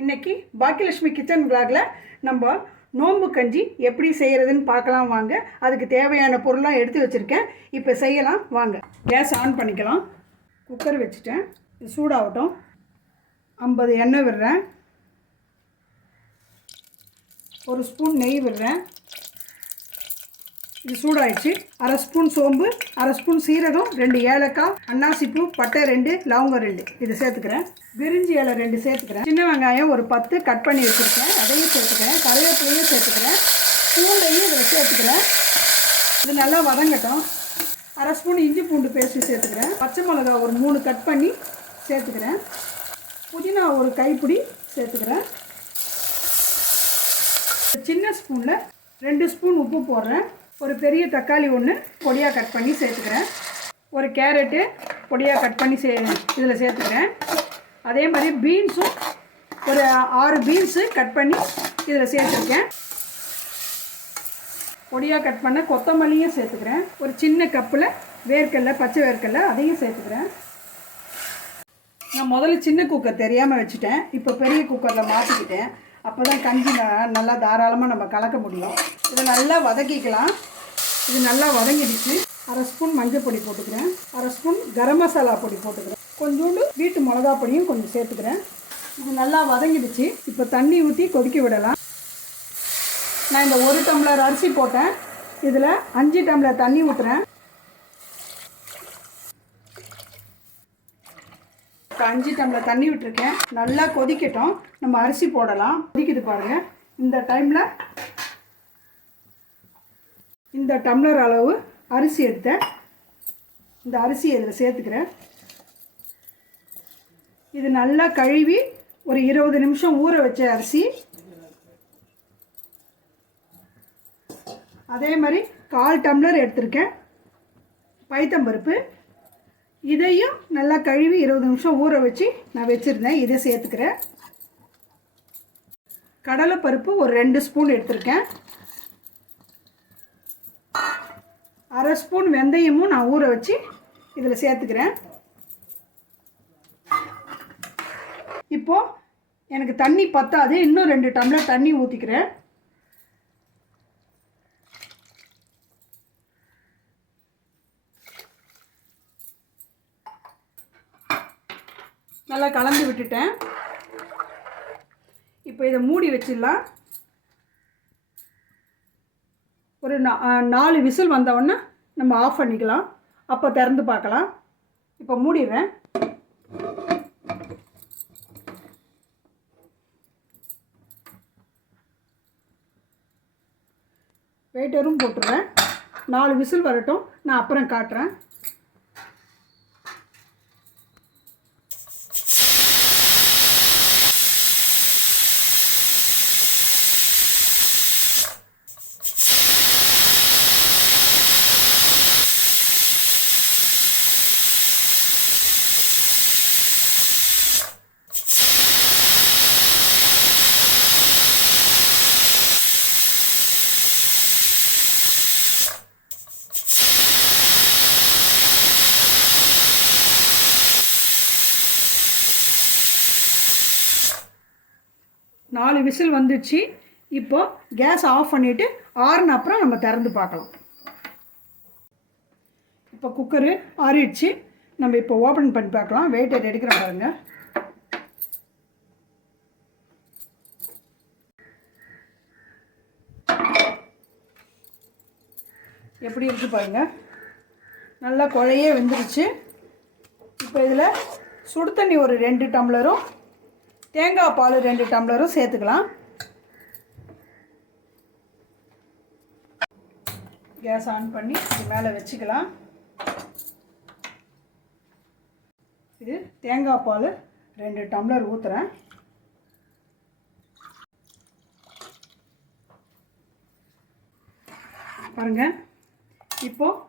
இன்னைக்கு பாக்கியலட்சுமி கிச்சன் vlogல நம்ம நோம்பு கஞ்சி எப்படி செய்யறதுன்னு பார்க்கலாம் வாங்க. அதுக்கு தேவையான பொருள்லாம் எடுத்து வச்சிருக்கேன். இப்போ செய்யலாம் வாங்க. கேஸ் ஆன் பண்ணிக்கலாம். குக்கர் வச்சுட்டேன். இது சூடாகட்டும். 50 எண்ணெய் விடுறேன். ஒரு ஸ்பூன் நெய் விடுறேன். இது சூடாயிடுச்சு. அரை ஸ்பூன் சோம்பு, அரை ஸ்பூன் சீரகம், 2 ஏலக்காய், அன்னாசிப்பூ, பட்டை 2, லவங்கம் 2 இது சேர்த்துக்கிறேன். பிரிஞ்சி இலை 2 சேர்த்துக்கிறேன். சின்ன வெங்காயம் ஒரு 10 கட் பண்ணி வச்சுருக்கேன், அதையும் சேர்த்துக்கிறேன். கருவேப்பிலையும் சேர்த்துக்கிறேன். பூண்டையும் இதில் சேர்த்துக்கிறேன். இது நல்லா வதங்கட்டும். அரை ஸ்பூன் இஞ்சி பூண்டு பேஸ்ட்டு சேர்த்துக்கிறேன். பச்சை மிளகா ஒரு 3 கட் பண்ணி சேர்த்துக்கிறேன். புதினா ஒரு கைப்பிடி சேர்த்துக்கிறேன். சின்ன ஸ்பூனில் 2 ஸ்பூன் உப்பு போடுறேன். ஒரு பெரிய தக்காளி ஒன்று பொடியாக கட் பண்ணி சேர்த்துக்கிறேன். ஒரு கேரட்டு பொடியாக கட் பண்ணி இதில் சேர்த்துக்கிறேன். அதே மாதிரி பீன்ஸும் ஒரு 6 பீன்ஸு கட் பண்ணி இதில் சேர்த்துருக்கேன். பொடியாக கட் பண்ண கொத்தமல்லியும் சேர்த்துக்கிறேன். ஒரு சின்ன கப்பில் வேர்க்கடலை, பச்சை வேர்க்கடலை அதையும் சேர்த்துக்கிறேன். நான் முதல்ல சின்ன குக்கர் தெரியாமல் வச்சுட்டேன். இப்போ பெரிய குக்கரில் மாற்றிக்கிட்டேன். அப்போ தான் கஞ்சி நல்லா தாராளமாக நம்ம கலக்க முடியும். இதை நல்லா வதக்கிக்கலாம். இது நல்லா வதங்கிடுச்சு. அரை ஸ்பூன் மஞ்சள் பொடி போட்டுக்கிறேன். அரை ஸ்பூன் கரம் மசாலா பொடி போட்டுக்கிறேன். கொஞ்சோண்டு வீட்டு மிளகா பொடியும் கொஞ்சம் சேர்த்துக்கிறேன். இது நல்லா வதங்கிடுச்சு. இப்போ தண்ணி ஊற்றி கொதிக்க விடலாம். நான் இந்த 1 டம்ளர் அரிசி போட்டேன். இதில் 5 டம்ளர் தண்ணி ஊற்றுறேன். 5 டம்ளர் தண்ணி விட்டுருக்கேன். நல்லா கொதிக்கட்டும். நம்ம அரிசி போடலாம். கொதிக்குது பாருங்கள். இந்த டைமில் இந்த டம்ளர் அளவு அரிசி எடுத்தேன். இந்த அரிசியை இதில் சேர்த்துக்கிறேன். இது நல்லா கழுவி ஒரு 20 நிமிஷம் ஊற வச்ச அரிசி. அதே மாதிரி 1/4 டம்ளர் எடுத்திருக்கேன் பைத்தம்பருப்பு. இதையும் நல்லா கழுவி 20 நிமிஷம் ஊற வச்சு நான் வச்சுருந்தேன். இதை சேர்த்துக்கிறேன். கடலைப்பருப்பு ஒரு 2 ஸ்பூன் எடுத்திருக்கேன். அரை ஸ்பூன் வெந்தயமும் நான் ஊற வச்சு இதில் சேர்த்துக்கிறேன். இப்போது எனக்கு தண்ணி பத்தாது. இன்னும் 2 டம்ளர் தண்ணி ஊற்றிக்கிறேன். நல்லா கலந்து விட்டுட்டேன். இப்போ இதை மூடி வச்சிடலாம். ஒரு 4 விசில் வந்தவுடனே நம்ம ஆஃப் பண்ணிக்கலாம். அப்போ திறந்து பார்க்கலாம். இப்போ மூடிடுறேன். வெயிட்டரும் போட்டுருவேன். 4 விசில் வரட்டும். நான் அப்புறம் காட்டுறேன். நாலு விசில் வந்துடுச்சு. இப்போது கேஸ் ஆஃப் பண்ணிவிட்டு ஆறுன அப்புறம் நம்ம திறந்து பார்க்கலாம். இப்போ குக்கரு ஆறிடுச்சு. நம்ம இப்போ ஓப்பன் பண்ணி பார்க்கலாம். வெயிட்டர் எடுக்கிற பாருங்க. எப்படி இருக்குது பாருங்கள். நல்லா குழையே வெந்துருச்சு. இப்போ இதில் சுடு தண்ணி ஒரு 2 டம்ளரும் தேங்காய் பால் 2 டம்ளரும் சேர்த்துக்கலாம். கேஸ் ஆன் பண்ணி இது மேலே வச்சுக்கலாம். இது தேங்காய் பால் 2 டம்ளர் ஊற்றுறேன். பாருங்கள். இப்போது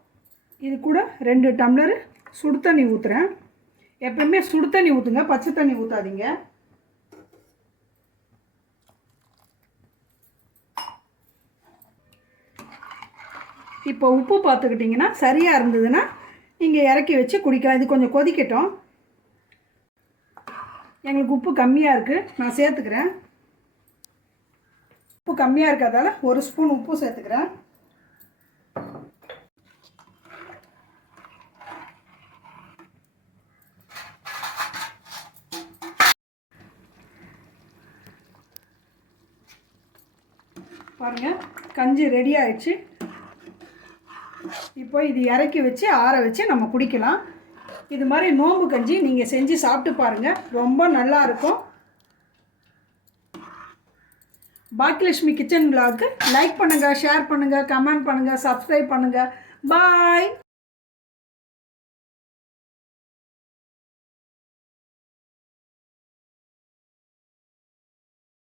இது கூட 2 டம்ளர் சுடு தண்ணி ஊற்றுறேன். எப்பவுமே சுடு தண்ணி ஊற்றுங்க, பச்சை தண்ணி ஊற்றாதீங்க. இப்போ உப்பு பார்த்துக்கிட்டிங்கன்னா சரியாக இருந்ததுன்னா நீங்கள் இறக்கி வச்சு குடிக்கலாம். இது கொஞ்சம் கொதிக்கட்டும். எங்களுக்கு உப்பு கம்மியாக இருக்குது, நான் சேர்த்துக்கிறேன். உப்பு கம்மியாக இருக்கிறதால 1 ஸ்பூன் உப்பு சேர்த்துக்கிறேன். பாருங்கள், கஞ்சி ரெடி ஆயிடுச்சு. இப்போ இது இறக்கி வச்சு ஆற வச்சு நம்ம குடிக்கலாம். இது மாதிரி நோம்பு கஞ்சி நீங்கள் செஞ்சு சாப்பிட்டு பாருங்கள், ரொம்ப நல்லாயிருக்கும். பாக்கியலட்சுமி கிச்சன் விலாக்கு லைக் பண்ணுங்கள், ஷேர் பண்ணுங்கள், கமெண்ட் பண்ணுங்கள், சப்ஸ்கிரைப் பண்ணுங்கள். பாய்.